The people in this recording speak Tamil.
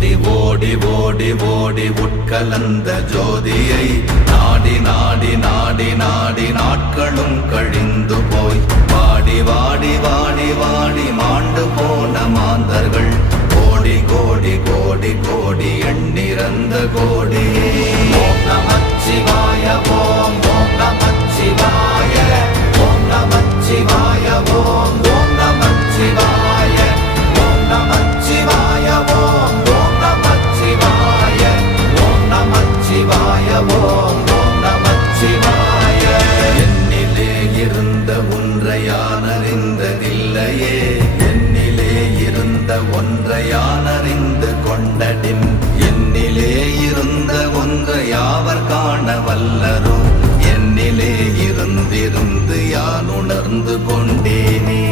ஓடி ஓடி ஓடி ஓடி உட்கலந்த ஜோதியை நாடி நாடி நாடி நாடி நாட்களும் கழிந்து போய் வாடி வாடி வாடி வாடி மாண்டு போன மாந்தர்கள் கோடி கோடி கோடி கோடி எண்ணிறந்த கோடி. ஓம் நமச்சிவாய ஓம் ஓம் நமச்சிவாய ஓம் நமச்சிவாய ஓம் ஓம் நமச்சிவாய ஓம் நமச்சிவாய ஓம் ஓம் நமச்சிவாய ஓம் நமச்சிவாய ஓம் ஓம் நமச்சிவாய. என்னிலே இருந்த ஒன்றை யான் அறிந்ததில்லையே, என்னிலே இருந்த ஒன்றை யான் அறிந்து கொண்டடின், என்னிலே இருந்த ஒன்றை யாவர் காண வல்லரோ, என்னிலே இருந்திருந்து யான் உணர்ந்து கொண்டேனே.